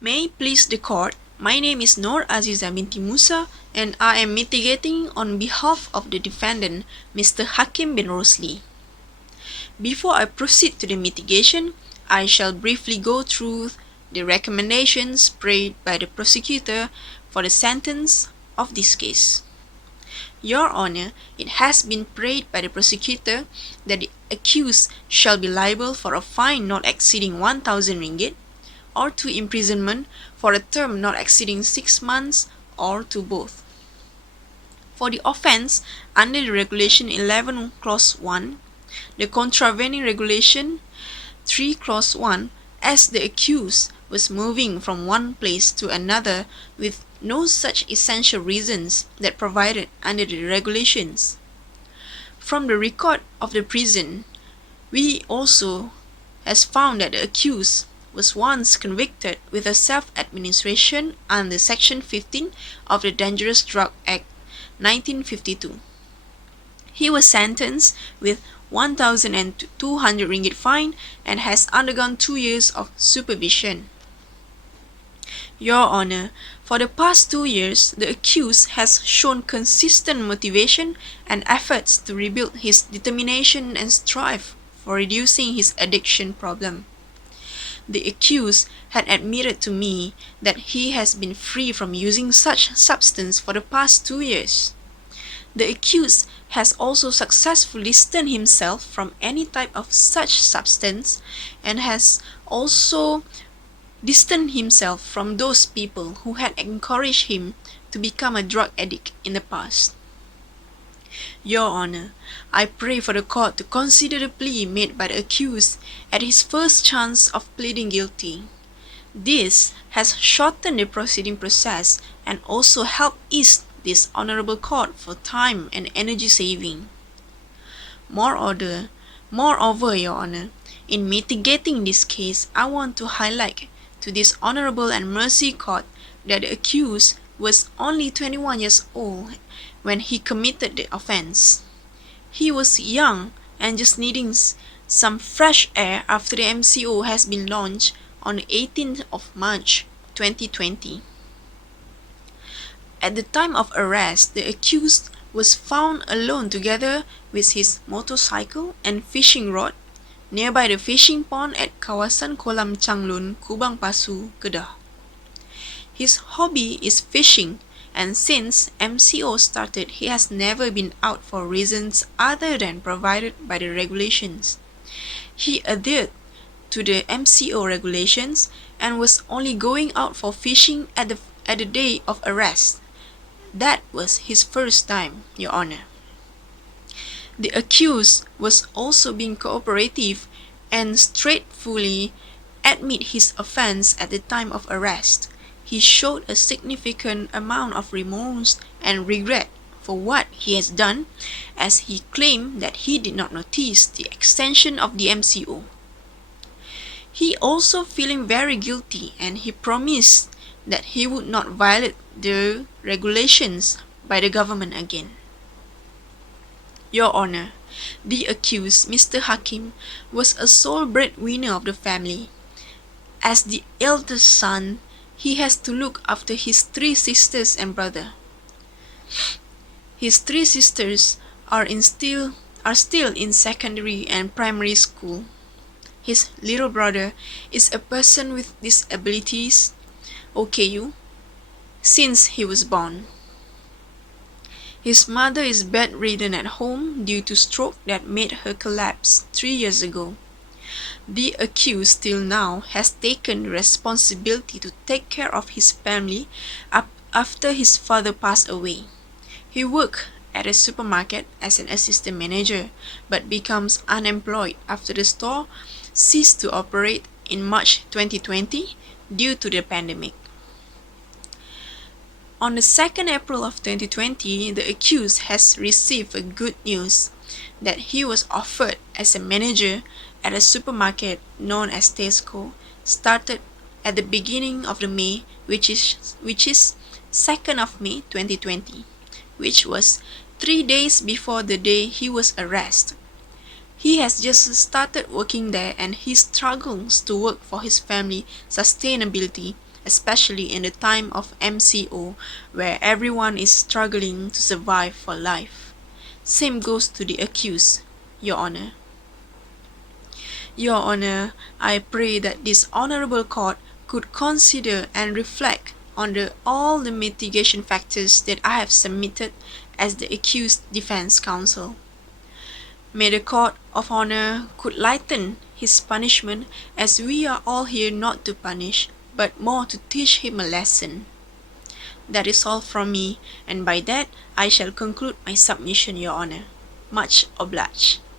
May it please the court, my name is Azizah Musa and I am mitigating on behalf of the defendant, Mr. Hakim bin Rosli. Before I proceed to the mitigation, I shall briefly go through the recommendations prayed by the prosecutor for the sentence of this case. Your Honor, it has been prayed by the prosecutor that the accused shall be liable for a fine not exceeding 1,000 ringgit or to imprisonment for a term not exceeding 6 months or to both. For the offence under the Regulation 11 Clause 1, the contravening Regulation 3 Clause 1, as the accused was moving from one place to another with no such essential reasons that provided under the regulations. From the record of the prison, we also has found that the accused was once convicted with a self-administration under Section 15 of the Dangerous Drug Act 1952. He was sentenced with 1,200 ringgit fine and has undergone 2 years of supervision. Your Honor, for the past 2 years, the accused has shown consistent motivation and efforts to rebuild his determination and strive for reducing his addiction problem. The accused had admitted to me that he has been free from using such substance for the past 2 years. The accused has also successfully distanced himself from any type of such substance and has also distanced himself from those people who had encouraged him to become a drug addict in the past. Your Honor, I pray for the court to consider the plea made by the accused at his first chance of pleading guilty. This has shortened the proceeding process and also helped ease this honorable court for time and energy saving. Moreover, Your Honor, in mitigating this case, I want to highlight to this honorable and mercy court that the accused was only 21 years old when he committed the offense. He was young and just needing some fresh air after the MCO has been launched on the 18th of March 2020. At the time of arrest, the accused was found alone together with his motorcycle and fishing rod nearby the fishing pond at kawasan Kolam Changlun, Kubang Pasu, Kedah. His hobby is fishing, and since MCO started, he has never been out for reasons other than provided by the regulations. He adhered to the MCO regulations and was only going out for fishing at the day of arrest. That was his first time, Your Honor. The accused was also being cooperative and straightforwardly admit his offense at the time of arrest. He showed a significant amount of remorse and regret for what he has done, as he claimed that he did not notice the extension of the MCO. He also feeling very guilty and he promised that he would not violate the regulations by the government again. Your Honor, the accused, Mr. Hakim, was a sole breadwinner of the family. As the eldest son, he has to look after his 3 sisters and brother. His 3 sisters are still in secondary and primary school. His little brother is a person with disabilities, OKU, since he was born. His mother is bedridden at home due to stroke that made her collapse 3 years ago. The accused till now has taken the responsibility to take care of his family after his father passed away. He worked at a supermarket as an assistant manager but becomes unemployed after the store ceased to operate in March 2020 due to the pandemic. On the 2nd April of 2020, the accused has received a good news that he was offered as a manager at a supermarket known as Tesco, started at the beginning of the May, which is 2nd of May 2020, which was 3 days before the day he was arrested. He has just started working there and he struggles to work for his family sustainability especially in the time of MCO, where everyone is struggling to survive for life. Same goes to the accused, Your Honor. Your Honor, I pray that this honorable court could consider and reflect on all the mitigation factors that I have submitted as the accused defense counsel. May the court of honor could lighten his punishment, as we are all here not to punish, but more to teach him a lesson. That is all from me, and by that I shall conclude my submission, Your Honor. Much obliged.